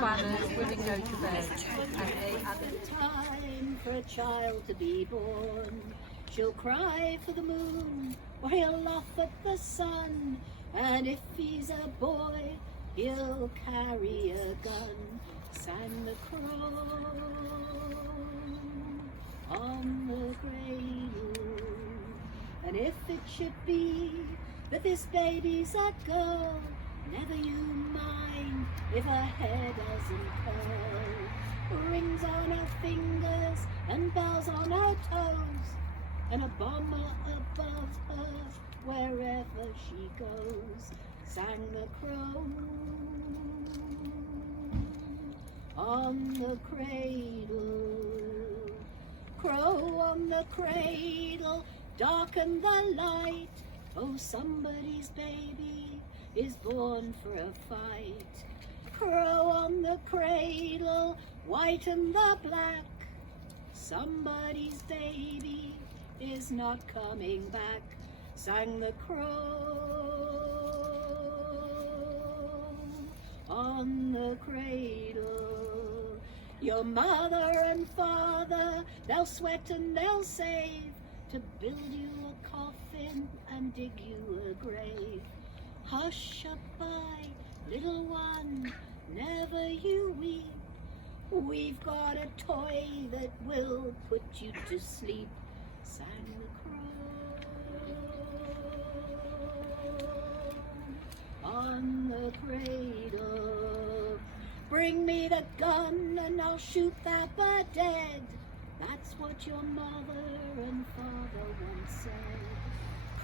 banners, women go to bed. Time for a child to be born. She'll cry for the moon, or he'll laugh at the sun. And if he's a boy, he'll carry a gun. Sang the crow on the cradle. And if it should be that this baby's a girl, never you mind if her hair doesn't curl. Rings on her fingers and bells on her toes, and a bomber above her wherever she goes. Sang the crow on the cradle. Crow on the cradle, darken the light. Oh, somebody's baby is born for a fight. Crow on the cradle, whiten the black. Somebody's baby is not coming back. Sang the crow on the cradle. Your mother and father, they'll sweat and they'll save to build you a coffin and dig you a grave. Hush-a-bye, little one, never you weep. We've got a toy that will put you to sleep. Sang the crow on the cradle. Bring me the gun and I'll shoot that bird dead. That's what your mother and father once said.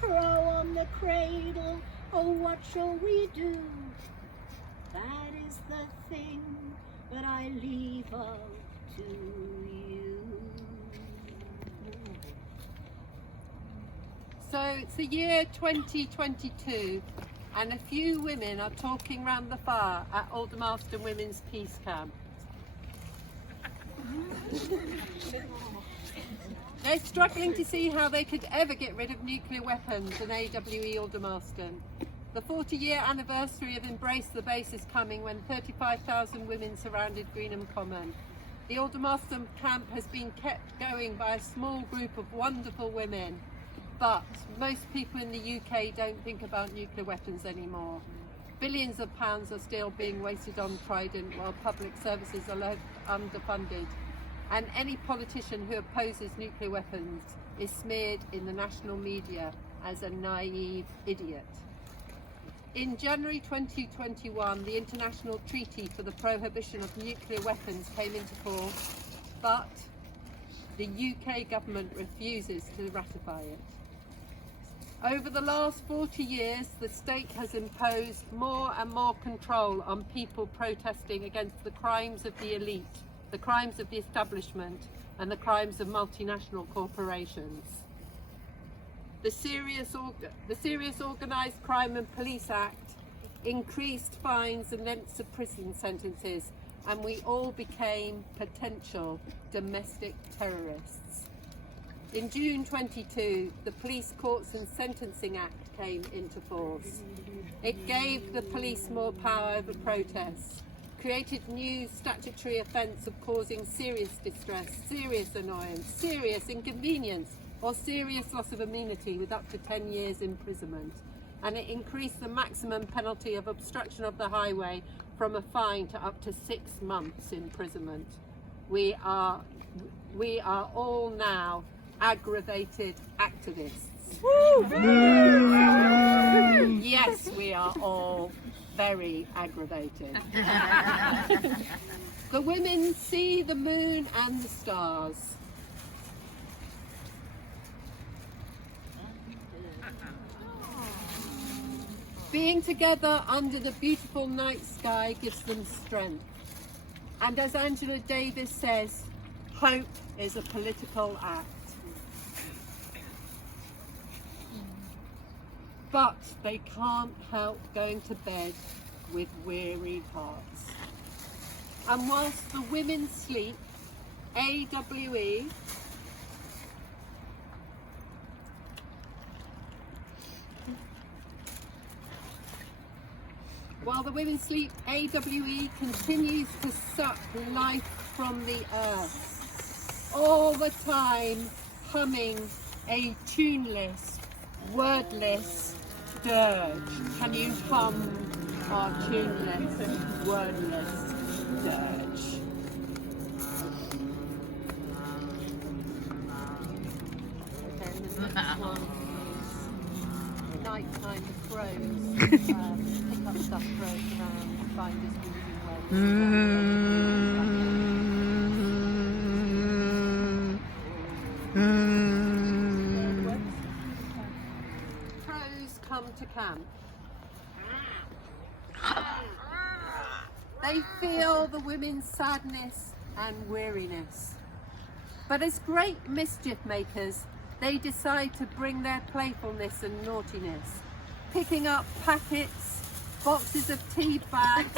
Crow on the cradle, oh, what shall we do? That is the thing that I leave up to you. So it's the year 2022 and a few women are talking round the fire at Aldermaston Women's Peace Camp. They're struggling to see how they could ever get rid of nuclear weapons in AWE Aldermaston. The 40-year anniversary of Embrace the Base is coming when 35,000 women surrounded Greenham Common. The Aldermaston camp has been kept going by a small group of wonderful women, but most people in the UK don't think about nuclear weapons anymore. Billions of pounds are still being wasted on Trident while public services are left underfunded. And any politician who opposes nuclear weapons is smeared in the national media as a naive idiot. In January 2021, the International Treaty for the Prohibition of Nuclear Weapons came into force, but the UK government refuses to ratify it. Over the last 40 years, the state has imposed more and more control on people protesting against the crimes of the elite, the crimes of the establishment, and the crimes of multinational corporations. The Serious Organised Crime and Police Act increased fines and lengths of prison sentences, and we all became potential domestic terrorists. In June 22, the Police Courts and Sentencing Act came into force. It gave the police more power over protests, created new statutory offence of causing serious distress, serious annoyance, serious inconvenience, or serious loss of immunity with up to 10 years imprisonment. And it increased the maximum penalty of obstruction of the highway from a fine to up to 6 months imprisonment. We are all now aggravated activists. Yes, we are all very aggravated. The women see the moon and the stars. Being together under the beautiful night sky gives them strength. And as Angela Davis says, hope is a political act. But they can't help going to bed with weary hearts. And whilst the women sleep, AWE While the women sleep, AWE continues to suck life from the earth, all the time humming a tuneless, wordless dirge. Can you hum our tuneless, wordless dirge? Okay, and the next one is nighttime crows. Pick up stuff, crows around, find us moving webs. Crows come to camp. They feel the women's sadness and weariness. But as great mischief makers, they decide to bring their playfulness and naughtiness, picking up packets, boxes of tea bags,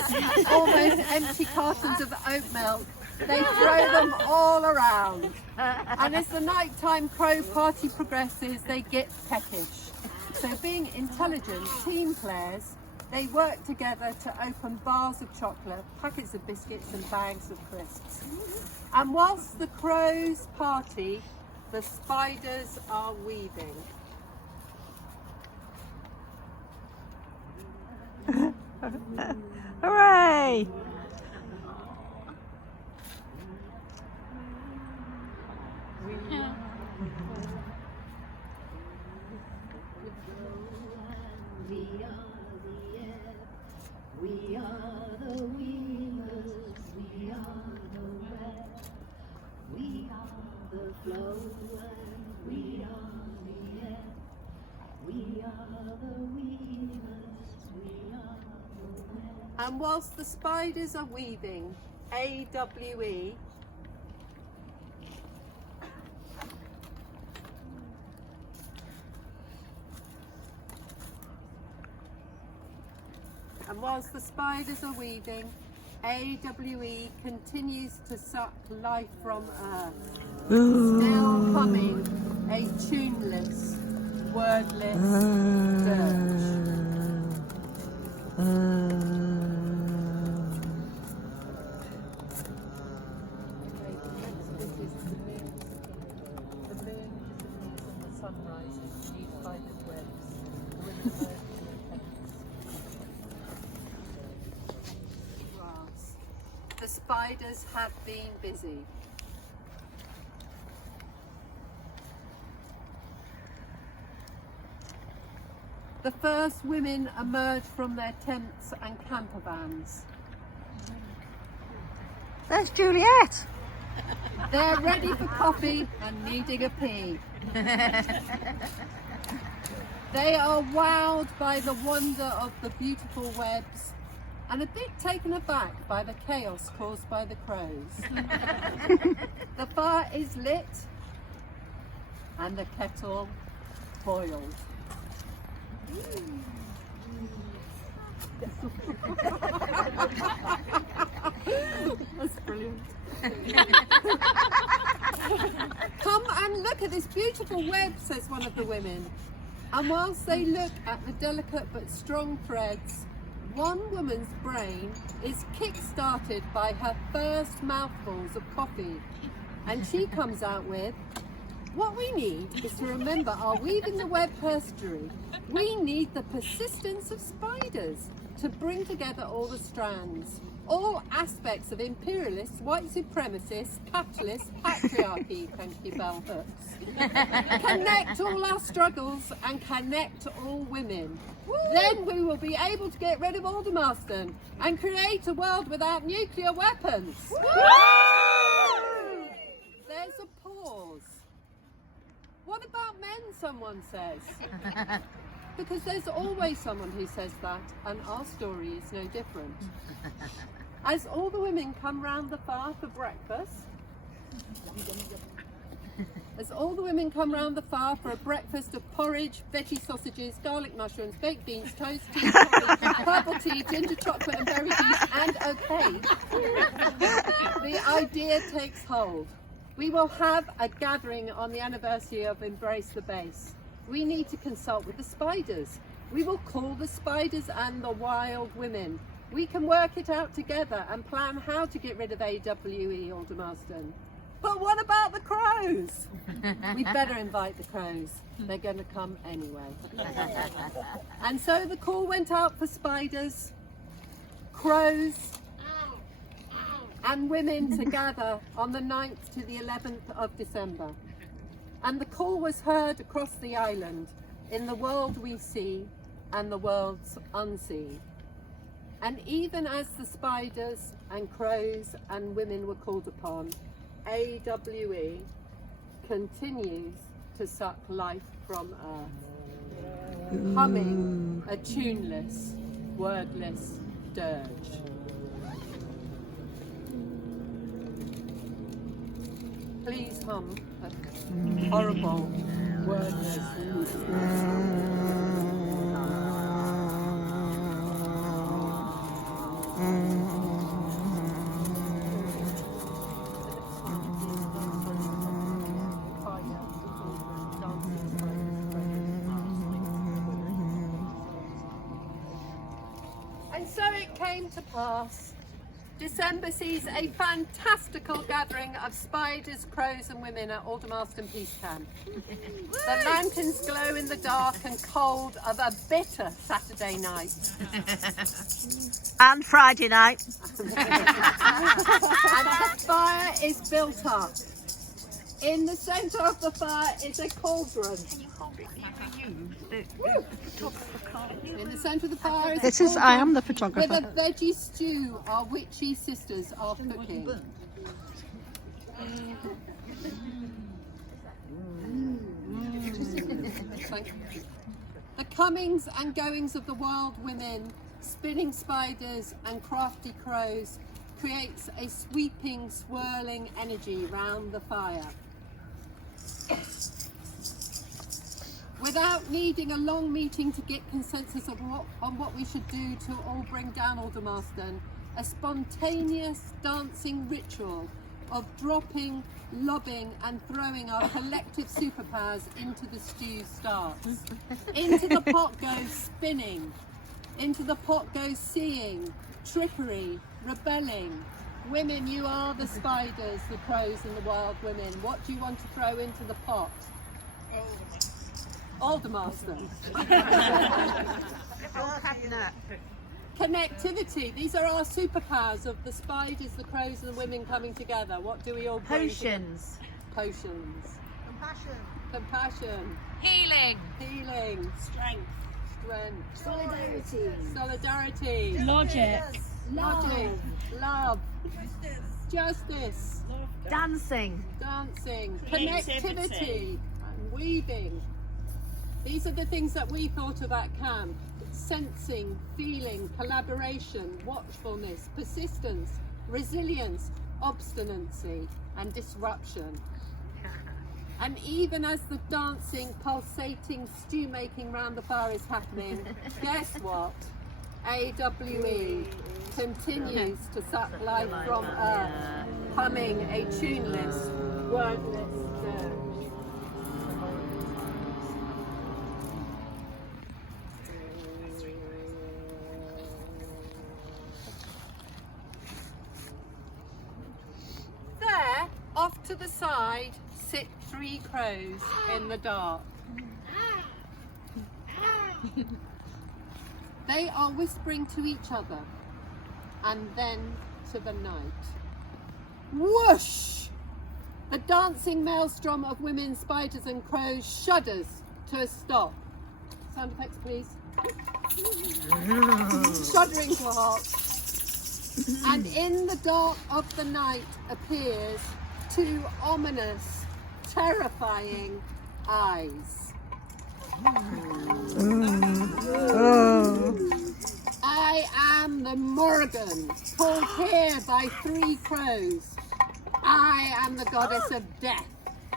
almost empty cartons of oat milk. They throw them all around. And as the nighttime crow party progresses, they get peckish. So being intelligent team players, they work together to open bars of chocolate, packets of biscuits and bags of crisps. And whilst the crows party, the spiders are weaving. Hooray! We are the weavers, we are the web, we are the flow, and we are the air. We are the weavers, we are the web. And whilst the spiders are weaving, AWE AWE continues to suck life from earth, still humming a tuneless, wordless dirge. Okay, next bit is the moon. The moon disappears and the sun rises, beneath by the webs. The women emerge from their tents. Grass. The spiders have been busy. The first women emerge from their tents and camper vans. There's Juliet. They're ready for coffee and needing a pee. They are wowed by the wonder of the beautiful webs and a bit taken aback by the chaos caused by the crows. The fire is lit and the kettle boiled. That's brilliant. Come and look at this beautiful web, says one of the women. And whilst they look at the delicate but strong threads, one woman's brain is kick-started by her first mouthfuls of coffee. And she comes out with, what we need is to remember our weaving the web herstory. We need the persistence of spiders to bring together all the strands, all aspects of imperialist, white supremacist, capitalist patriarchy, thank you, bell hooks. Connect all our struggles and connect all women. Woo! Then we will be able to get rid of Aldermaston and create a world without nuclear weapons. Woo! There's a pause. What about men, someone says? Because there's always someone who says that, and our story is no different. As all the women come round the fire for breakfast, a breakfast of porridge, veggie sausages, garlic mushrooms, baked beans, toast, tea, coffee, purple tea, ginger chocolate and berry juice, and a cake, the idea takes hold. We will have a gathering on the anniversary of Embrace the Base. We need to consult with the spiders. We will call the spiders and the wild women. We can work it out together and plan how to get rid of AWE Aldermaston. But what about the crows? We'd better invite the crows. They're going to come anyway. And so the call went out for spiders, crows, and women to gather on the 9th to the 11th of December. And the call was heard across the island, in the world we see and the world's unseen. And even as the spiders and crows and women were called upon, AWE continues to suck life from earth, humming a tuneless, wordless dirge. Please hum a horrible, wordless And so it came to pass. December sees a fantastical gathering of spiders, crows and women at Aldermaston Peace Camp. The lanterns glow in the dark and cold of a bitter Saturday night. And Friday night. And the fire is built up. In the centre of the fire is a cauldron. In the centre of the fire is a cauldron. I am the With photographer. a veggie stew our witchy sisters are cooking. The comings and goings of the wild women, spinning spiders and crafty crows creates a sweeping, swirling energy round the fire. Without needing a long meeting to get consensus on what we should do to all bring down Aldermaston, a spontaneous dancing ritual of dropping, lobbing and throwing our collective superpowers into the stew starts. Into the pot goes spinning, into the pot goes seeing, trickery, rebelling. Women, you are the spiders, the crows and the wild women. What do you want to throw into the pot? Aldermaston. Connectivity. These are our superpowers of the spiders, the crows and the women coming together. What do we all bring? Potions. Potions. Compassion. Compassion. Healing. Healing. Strength. Strength. Solidarity. Solidarity. Logic. Logic. Love. Justice. Dancing. Dancing. Connectivity. And weaving. These are the things that we thought of at camp. Sensing, feeling, collaboration, watchfulness, persistence, resilience, obstinacy and disruption. And even as the dancing, pulsating, stew making round the fire is happening, guess what? AWE continues to suck life from earth, humming a tuneless, wordless dirge. There, off to the side, sit 3 crows in the dark. They are whispering to each other and then to the night. Whoosh! The dancing maelstrom of women, spiders and crows shudders to a stop. Sound effects, please. Shuddering to a halt. And in the dark of the night appears 2 ominous, terrifying eyes. I am the Morrigan, called here by 3 crows. I am the goddess of death,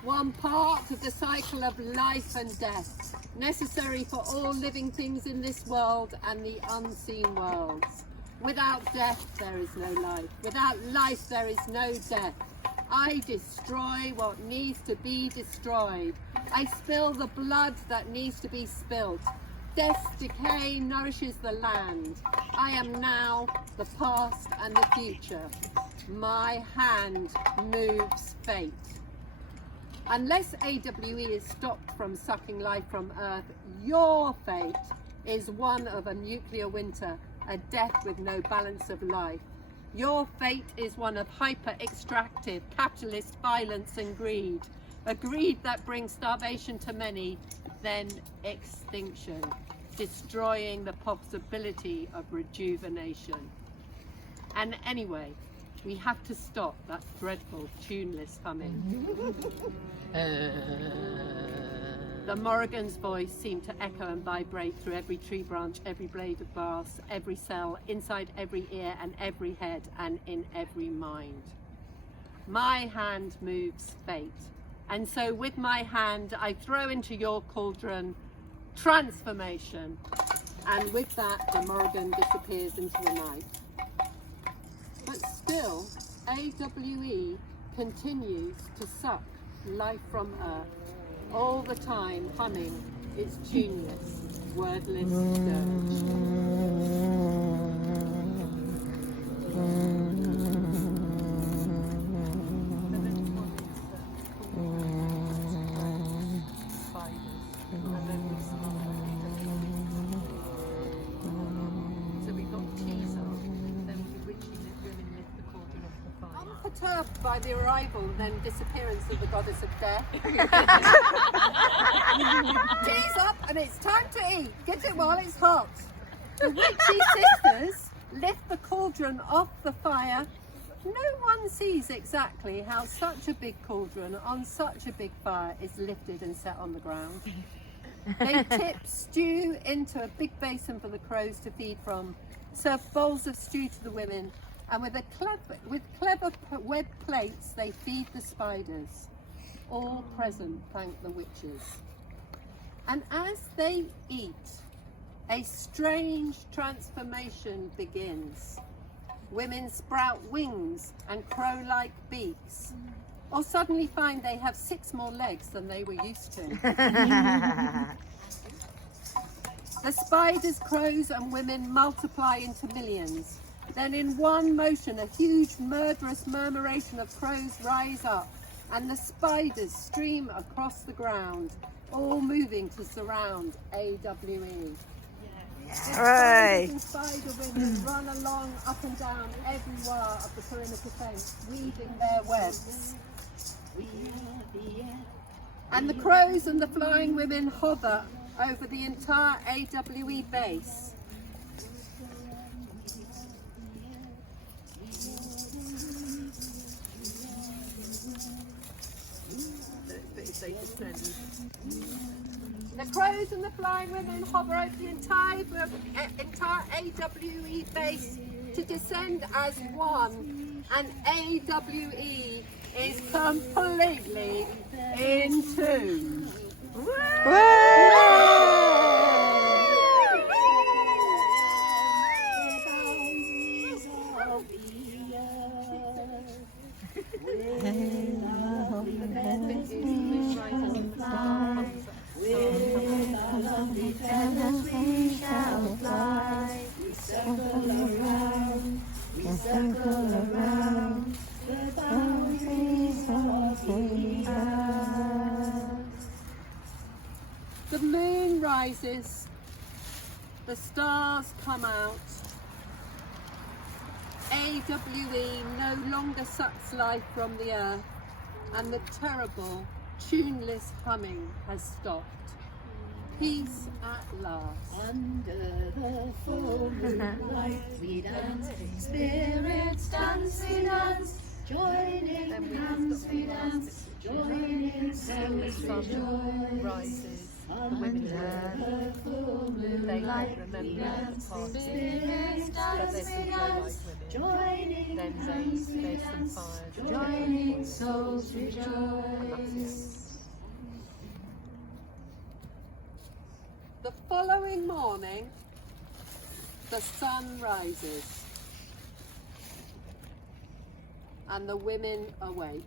one part of the cycle of life and death, necessary for all living things in this world and the unseen worlds. Without death there is no life. Without life there is no death. I destroy what needs to be destroyed. I spill the blood that needs to be spilt. death's decay nourishes the land. I am now the past and the future. My hand moves fate. Unless AWE is stopped from sucking life from Earth, your fate is one of a nuclear winter, a death with no balance of life. Your fate is one of hyper-extractive, capitalist violence and greed. A greed that brings starvation to many, then extinction, destroying the possibility of rejuvenation. And anyway, we have to stop that dreadful tuneless humming. The Morrigan's voice seemed to echo and vibrate through every tree branch, every blade of grass, every cell, inside every ear and every head, and in every mind. My hand moves fate, and so with my hand I throw into your cauldron transformation, and with that the Morrigan disappears into the night. But still, AWE continues to suck life from Earth, all the time humming its tuneless, wordless dirge. So we've got teaser, then we richly women lift the cauldron off the fire. Unperturbed by the arrival and then disappearance of the goddess of death. Tea's up and it's time to eat. Get it while it's hot. The witchy sisters lift the cauldron off the fire. No one sees exactly how such a big cauldron on such a big fire is lifted and set on the ground. They tip stew into a big basin for the crows to feed from, serve bowls of stew to the women, and with clever web plates they feed the spiders. All present thank the witches. And as they eat, a strange transformation begins. Women sprout wings and crow-like beaks, or suddenly find they have 6 more legs than they were used to. The spiders, crows and women multiply into millions. Then in one motion, a huge murderous murmuration of crows rise up, and the spiders stream across the ground, all moving to surround AWE. Hooray! The spider women run along up and down every wire of the perimeter fence, weaving their webs. And the crows and the flying women hover over the entire AWE base. The crows and the flying women hover over the entire AWE base to descend as one, and AWE is completely in tune. The moon rises, the stars come out. AWE no longer sucks life from the earth, and the terrible, tuneless humming has stopped. Peace at last. Under the full moonlight we dance, spirits dance, we dance, joining hands we dance, joining souls rejoice. Rises, the women Under the full moonlight we dance, spirits dance, we dance, joining hands we dance, joining souls rejoice. The following morning, the sun rises and the women awake.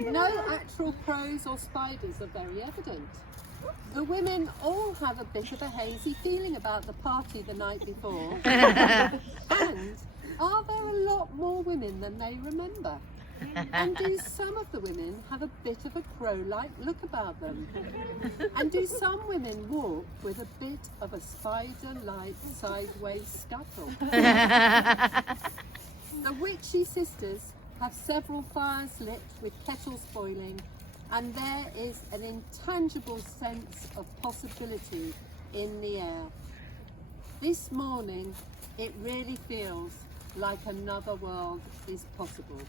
No actual crows or spiders are very evident. The women all have a bit of a hazy feeling about the party the night before. And are there a lot more women than they remember? And do some of the women have a bit of a crow-like look about them? And do some women walk with a bit of a spider-like sideways scuttle? The witchy sisters have several fires lit with kettles boiling, and there is an intangible sense of possibility in the air. This morning, it really feels like another world is possible.